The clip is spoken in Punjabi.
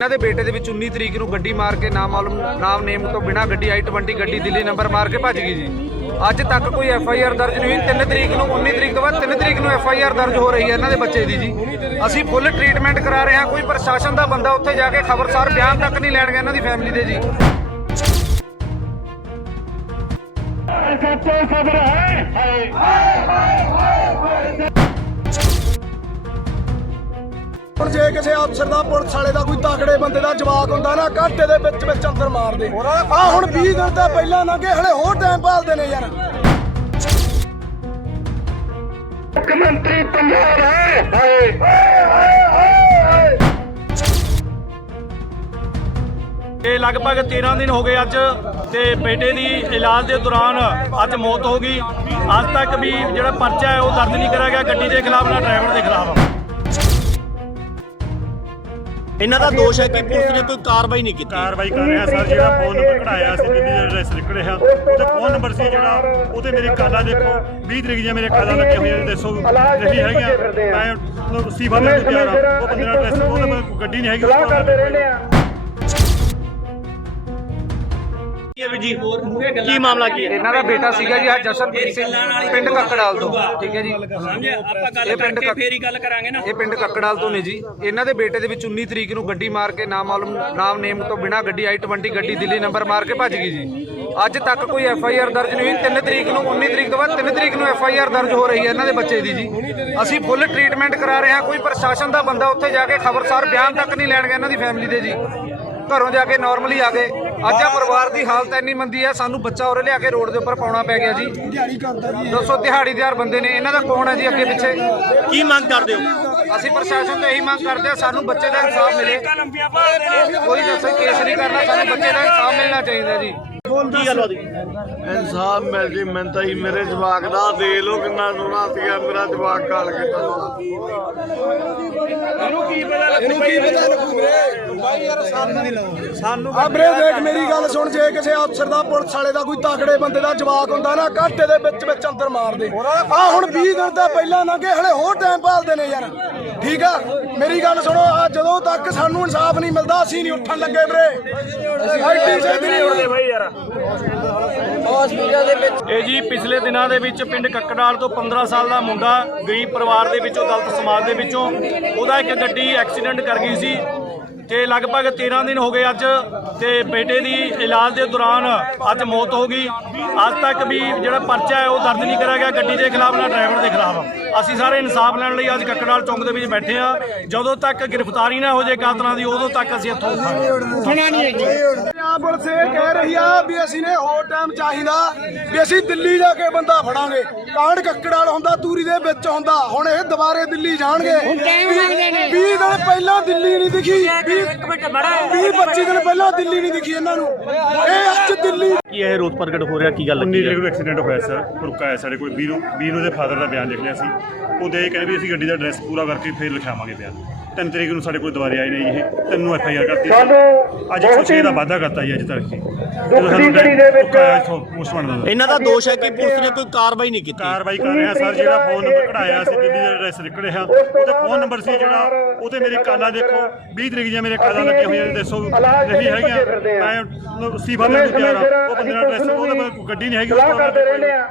ਇਹਨਾਂ ਦੇ ਬੇਟੇ ਦੇ ਵਿੱਚ 19 ਤਰੀਕ ਨੂੰ ਗੱਡੀ ਮਾਰ ਕੇ ਨਾਮ ਮਾਲੂਮ ਨਾਮ ਨੇਮ ਤੋਂ ਬਿਨਾ ਗੱਡੀ i20 ਗੱਡੀ ਦਿੱਲੀ ਨੰਬਰ ਮਾਰ ਕੇ ਭੱਜ ਗਈ ਜੀ। ਅੱਜ ਤੱਕ ਕੋਈ ਐਫ ਆਈ ਆਰ ਦਰਜ ਨਹੀਂ ਹੋਈ। 3 ਤਰੀਕ ਨੂੰ 19 ਤਰੀਕ ਤੋਂ ਬਾਅਦ 3 ਤਰੀਕ ਨੂੰ ਐਫ ਆਈ ਆਰ ਦਰਜ ਹੋ ਰਹੀ ਹੈ ਇਹਨਾਂ ਦੇ ਬੱਚੇ ਦੀ ਜੀ। ਅਸੀਂ ਫੁੱਲ ਟ੍ਰੀਟਮੈਂਟ ਕਰਾ ਰਹੇ ਹਾਂ। ਕੋਈ ਪ੍ਰਸ਼ਾਸਨ ਦਾ ਬੰਦਾ ਉੱਥੇ ਜਾ ਕੇ ਖਬਰਸਾਰ ਬਿਆਨ ਤੱਕ ਨਹੀਂ ਲੈਣ ਗਿਆ ਇਹਨਾਂ ਦੀ ਫੈਮਿਲੀ ਦੇ ਜੀ। ਖਬਰ ਹੈ। ਹੁਣ ਜੇ ਕਿਸੇ ਅਫਸਰ ਦਾ ਪੁਲਿਸ ਵਾਲੇ ਦਾ ਕੋਈ ਤਕੜੇ ਬੰਦੇ ਦਾ ਜਵਾਕ ਹੁੰਦਾ ਨਾ ਘਾਟੇ ਦੇ ਵਿੱਚ ਵਿੱਚ ਅੰਦਰ ਮਾਰਦੇ ਆ ਹੁਣ 20 ਦਿਨ ਤਾਂ ਪਹਿਲਾਂ ਲੰਘੇ ਹਲੇ ਹੋਰ ਟਾਈਮ ਭਾਲਦੇ ਨੇ ਯਾਰ। ਮੁੱਖ ਮੰਤਰੀ ਪੰਜਾਬ ਹੈ। ਹਾਏ ਹਾਏ ਹਾਏ। ਇਹ ਲਗਭਗ 13 ਦਿਨ ਹੋ ਗਏ ਅੱਜ ਤੇ ਬੇਟੇ ਦੀ ਇਲਾਜ ਦੇ ਦੌਰਾਨ ਅੱਜ ਮੌਤ ਹੋ ਗਈ। ਅੱਜ ਤੱਕ ਵੀ ਜਿਹੜਾ ਪਰਚਾ ਹੈ ਉਹ ਦਰਜ ਨਹੀਂ ਕਰਿਆ ਗਿਆ। ਗੱਡੀ ਦੇ ਖਿਲਾਫ ਨਾ ਡਰਾਈਵਰ ਦੇ ਖਿਲਾਫ। ਇਹਨਾਂ ਦਾ ਦੋਸ਼ ਹੈ ਕਿ ਪੁਲਿਸ ਨੇ ਕੋਈ ਕਾਰਵਾਈ ਨਹੀਂ ਕੀਤੀ। ਕਾਰਵਾਈ ਕਰ ਰਿਹਾ ਸਰ ਜਿਹੜਾ ਫੋਨ ਨੰਬਰ ਕਢਾਇਆ ਸੀ ਦਿੱਲੀ ਦਾ ਐਡਰੈਸ ਨਿਕਲ ਰਿਹਾ ਉਹਦੇ ਫੋਨ ਨੰਬਰ ਸੀ ਜਿਹੜਾ ਉਹਤੇ ਮੇਰੇ ਕਾਲਾ ਦੇਖੋ 20 ਤਰੀਕ ਦੀਆਂ ਮੇਰੇ ਕਾਲਾ ਲੱਗੇ ਹੋਏ ਨੇ ਦੱਸੋ ਨਹੀਂ ਹੈਗੀਆਂ? ਮੈਂ ਸੀਫਾ ਦੇ ਤਿਆਰ ਆ ਉਹ ਬੰਦੇ ਦਾ ਐਡਰੈਸ ਉਹਦੇ ਗੱਡੀ ਨਹੀਂ ਹੈਗੀ ਉਸ ਕੋਲ ਕਰਦੇ ਰਹਿੰਦੇ ਆ ਜੀ ਕੀ ਮਾਮਲਾ ਕੀ ਹੈ? ਇਹਨਾਂ ਦਾ ਬੇਟਾ ਸੀਗਾ ਜੀ ਅੱਜ ਜਸ਼ਨਪ੍ਰੀਤ ਸਿੰਘ ਪਿੰਡ ਕੱਕੜਾਲ ਤੋਂ। ਠੀਕ ਹੈ ਜੀ। ਸਮਝੇ ਆਪਾਂ ਗੱਲ ਇਹ ਪਿੰਡ ਕਰਕੇ ਫੇਰ ਹੀ ਗੱਲ ਕਰਾਂਗੇ ਨਾ। ਇਹ ਪਿੰਡ ਕੱਕੜਾਲ ਤੋਂ ਨੇ ਜੀ। ਇਹਨਾਂ ਦੇ ਬੇਟੇ ਦੇ ਵਿੱਚ 19 ਤਰੀਕ ਨੂੰ ਗੱਡੀ ਮਾਰ ਕੇ ਨਾਮ ਮਾਲੂਮ ਨਾਮ ਨੇਮ ਤੋਂ ਬਿਨਾ ਗੱਡੀ i20 ਗੱਡੀ ਦਿੱਲੀ ਨੰਬਰ ਮਾਰ ਕੇ ਭੱਜ ਗਈ ਜੀ। ਅੱਜ ਤੱਕ ਕੋਈ ਐਫ ਆਈ ਆਰ ਦਰਜ ਨਹੀਂ ਹੋਈ। 3 ਤਰੀਕ ਨੂੰ 19 ਤਰੀਕ ਤੋਂ ਬਾਅਦ 3 ਤਰੀਕ ਨੂੰ ਐਫ ਆਈ ਆਰ ਦਰਜ ਹੋ ਰਹੀ ਹੈ ਇਹਨਾਂ ਦੇ ਬੱਚੇ ਦੀ ਜੀ। ਅਸੀਂ ਫੁੱਲ ਟ੍ਰੀਟਮੈਂਟ ਕਰਾ ਰਹੇ ਹਾਂ। ਕੋਈ ਪ੍ਰਸ਼ਾਸਨ ਦਾ ਬੰਦਾ ਉੱਥੇ ਜਾ ਕੇ ਖਬਰਸਾਰ ਬਿਆਨ ਤੱਕ ਨਹੀਂ ਲੈਣ ਗਿਆ ਇਹਨਾਂ ਦੀ ਫੈਮਿਲੀ ਦੇ ਜੀ। ਘਰੋਂ ਜਾ ਕੇ ਨਾਰਮਲੀ ਆ ਗਏ। ਅੱਜ ਆ ਪਰਿਵਾਰ ਦੀ ਹਾਲਤ ਇੰਨੀ ਮੰਦੀ ਹੈ ਸਾਨੂੰ ਬੱਚਾ ਉਰੇ ਲਿਆ ਕੇ ਰੋਡ ਦੇ ਉੱਪਰ ਪਾਉਣਾ ਪੈ ਗਿਆ ਜੀ। ਦੱਸੋ ਦਿਹਾੜੀਦਾਰ ਬੰਦੇ ਨੇ ਇਹਨਾਂ ਦਾ ਕੌਣ ਹੈ ਜੀ ਅੱਗੇ ਪਿੱਛੇ? ਕੀ ਮੰਗ ਕਰਦੇ ਹੋ? ਅਸੀਂ ਪ੍ਰਸ਼ਾਸਨ ਤੋਂ ਇਹੀ ਮੰਗ ਕਰਦੇ ਹਾਂ ਸਾਨੂੰ ਬੱਚੇ ਦਾ ਇਨਸਾਫ ਮਿਲੇ। ਕੋਈ ਦੱਸੇ ਕੇਸ ਨਹੀਂ ਕਰਨਾ ਸਾਨੂੰ ਬੱਚੇ ਦਾ ਇਨਸਾਫ ਮਿਲਣਾ ਚਾਹੀਦਾ ਜੀ। ਕੀ ਗੱਲ ਇਨਸਾਫ ਮਿਲ ਜੇ ਮੈਂ ਤਾਂ ਹੀ ਮੇਰੇ ਜਵਾਕ ਦਾ ਦੇ ਲੋ ਕਿੰਨਾ ਸੋਹਣਾ ਸੀਗਾ ਮੇਰਾ ਜਵਾਕ ਕਾਲ ਕੇ ਇਹਨੂੰ ਕੀ ਪਤਾ ਲੱਗੂ ਵੀਰੇ? ਬਾਈ ਯਾਰ ਸਾਨੂੰ ਨਹੀਂ ਲਾਓ ਸਾਨੂੰ ਆ ਵੀਰੇ ਦੇਖ ਮੇਰੀ ਗੱਲ ਸੁਣ ਜੇ ਕਿਸੇ ਅਫਸਰ ਦਾ ਪੁਲਿਸ ਵਾਲੇ ਦਾ ਕੋਈ ਤਕੜੇ ਬੰਦੇ ਦਾ ਜਵਾਕ ਹੁੰਦਾ ਨਾ ਘਾਟੇ ਦੇ ਵਿੱਚ ਵਿੱਚ ਅੰਦਰ ਮਾਰਦੇ ਆ ਹੁਣ 20 ਦਿਨ ਤਾਂ ਪਹਿਲਾਂ ਲੰਘੇ ਹਲੇ ਹੋਰ ਟਾਈਮ ਭਾਲਦੇ ਨੇ ਯਾਰ। ਠੀਕ ਆ? ਮੇਰੀ ਗੱਲ ਸੁਣੋ ਆ ਜਦੋਂ ਤੱਕ ਸਾਨੂੰ ਇਨਸਾਫ ਨਹੀਂ ਮਿਲਦਾ ਅਸੀਂ ਨਹੀਂ ਉੱਠਣ ਲੱਗੇ ਵੀਰੇ। ਐਡੀ ਛੇਤੀ ਨਹੀਂ ਉੱਠਦੇ। ਇਹ ਜੀ ਪਿਛਲੇ ਦਿਨਾਂ ਦੇ ਵਿੱਚ ਪਿੰਡ ਕੱਕੜਾਲ ਤੋਂ 15 ਸਾਲ ਦਾ ਮੁੰਡਾ ਗਰੀਬ ਪਰਿਵਾਰ ਦੇ ਵਿੱਚੋਂ ਦਲਿਤ ਸਮਾਜ ਦੇ ਵਿੱਚੋਂ ਉਹਦਾ ਇੱਕ ਗੱਡੀ ਐਕਸੀਡੈਂਟ ਕਰ ਗਈ ਸੀ ਤੇ ਲਗਭਗ 13 ਦਿਨ ਹੋ ਗਏ ਅੱਜ ਤੇ ਬੇਟੇ ਦੀ ਇਲਾਜ ਦੇ ਦੌਰਾਨ ਅੱਜ ਮੌਤ ਹੋ ਗਈ। ਅੱਜ ਤੱਕ ਵੀ ਜਿਹੜਾ ਪਰਚਾ ਹੈ ਉਹ ਦਰਜ ਨਹੀਂ ਕਰਿਆ ਗਿਆ। ਗੱਡੀ ਦੇ ਖਿਲਾਫ ਨਾ ਡਰਾਈਵਰ ਦੇ ਖਿਲਾਫ। ਅਸੀਂ ਸਾਰੇ ਇਨਸਾਫ ਲੈਣ ਲਈ ਅੱਜ ਕੱਕੜਾਲ ਚੌਂਕ ਦੇ ਵਿੱਚ ਬੈਠੇ ਆ ਜਦੋਂ ਤੱਕ ਗ੍ਰਿਫਤਾਰੀ ਨਾ ਹੋ ਜਾਏ ਕਾਤਲਾਂ ਦੀ ਉਦੋਂ ਤੱਕ ਅਸੀਂ ਇੱਥੋਂ ਉੱਠਾਂਗੇ ਪੰਜਾਬ ਪੁਲਿਸ ਇਹ ਕਹਿ ਰਹੀ ਆ ਵੀ ਅਸੀਂ ਨੇ ਹੋਰ ਟਾਈਮ ਚਾਹੀਦਾ ਵੀ ਅਸੀਂ ਦਿੱਲੀ ਜਾ ਕੇ ਬੰਦਾ ਫੜਾਂਗੇ। ਕਾਂਡ ਕੱਕੜਾਲ ਹੁੰਦਾ ਤੂਰੀ ਦੇ ਵਿੱਚ ਹੁੰਦਾ। ਹੁਣ ਇਹ ਦੁਬਾਰੇ ਦਿੱਲੀ ਜਾਣਗੇ। 20 ਦਿਨ ਪਹਿਲਾਂ ਦਿੱਲੀ ਨਹੀਂ ਦਿਖੀ। 20 25 ਦਿਨ ਪਹਿਲਾਂ ਦਿੱਲੀ ਨਹੀਂ ਦਿਖੀ ਇਹਨਾਂ ਨੂੰ। ਇਹ ਅੱਜ ਦਿੱਲੀ ਕੀ ਇਹ ਰੋਸ ਪ੍ਰਗਟ ਹੋ ਰਿਹਾ? ਕੀ ਗੱਲ 19 ਕੀ ਤਰੀਕ ਨੂੰ ਐਕਸੀਡੈਂਟ ਹੋਇਆ ਸਰ ਰੁਕਾ ਹੈ ਸਾਡੇ ਕੋਲ। ਵੀਰੋ ਵੀਰੋ ਦੇ ਫਾਦਰ ਦਾ ਬਿਆਨ ਲਿਖ ਲਿਆ ਸੀ। ਉਹ ਦੇ ਕਹਿੰਦੇ ਵੀ ਅਸੀਂ ਗੱਡੀ ਦਾ ਐਡਰੈਸ ਪੂਰਾ ਕਰਕੇ ਫੇਰ ਲਿਖਾਵਾਂਗੇ ਬਿਆਨ। 3 ਤਰੀਕ ਨੂੰ ਸਾਡੇ ਕੋਲ ਦੁਬਾਰੇ ਆਏ ਨੇ ਜੀ ਇਹ। ਤੈਨੂੰ ਐਫ ਆਈ ਆਰ ਕਰਤੀ ਸਾਨੂੰ ਅੱਜ 106 ਦਾ ਵਾਅਦਾ ਕਰਤਾ ਜੀ ਅੱਜ ਤੱਕ। ਜੀ ਦੁੱਖ ਦੀ ਘੜੀ ਦੇ ਵਿੱਚ ਪੋਸਟਮਾਰਟਮ ਦਾ। ਇਹਨਾਂ ਦਾ ਦੋਸ਼ ਹੈ ਕਿ ਪੁਲਿਸ ਨੇ ਕੋਈ ਕਾਰਵਾਈ ਨਹੀਂ ਕੀਤੀ। ਕਾਰਵਾਈ ਕਰ ਰਿਹਾ ਸਰ ਜਿਹੜਾ ਫੋਨ ਨੰਬਰ ਕਢਾਇਆ ਸੀ ਦਿੱਲੀ ਦਾ ਐਡਰੈਸ ਨਿਕਲ ਰਿਹਾ ਉਹਦੇ ਫੋਨ ਨੰਬਰ ਸੀ ਜਿਹੜਾ ਉਹਤੇ ਮੇਰੇ ਕਾਲਾ ਦੇਖੋ 20 ਤਰੀਕ ਦੀਆਂ ਮੇਰੇ ਕਾਲਾ ਲੱਗੇ ਹੋਏ ਨੇ ਦੱਸੋ ਨਹੀਂ ਹੈਗੀਆਂ। ਮੈਂ ਸੀਫਾ ਤਿਆਰ ਆ ਉਹ ਬੰਦੇ ਦਾ ਐਡਰੈਸ ਉਹਦੇ ਕੋਲ ਗੱਡੀ ਨਹੀਂ ਹੈਗੀ ਕੋਲ ਕਰਦੇ ਰਹਿੰਦੇ ਆ।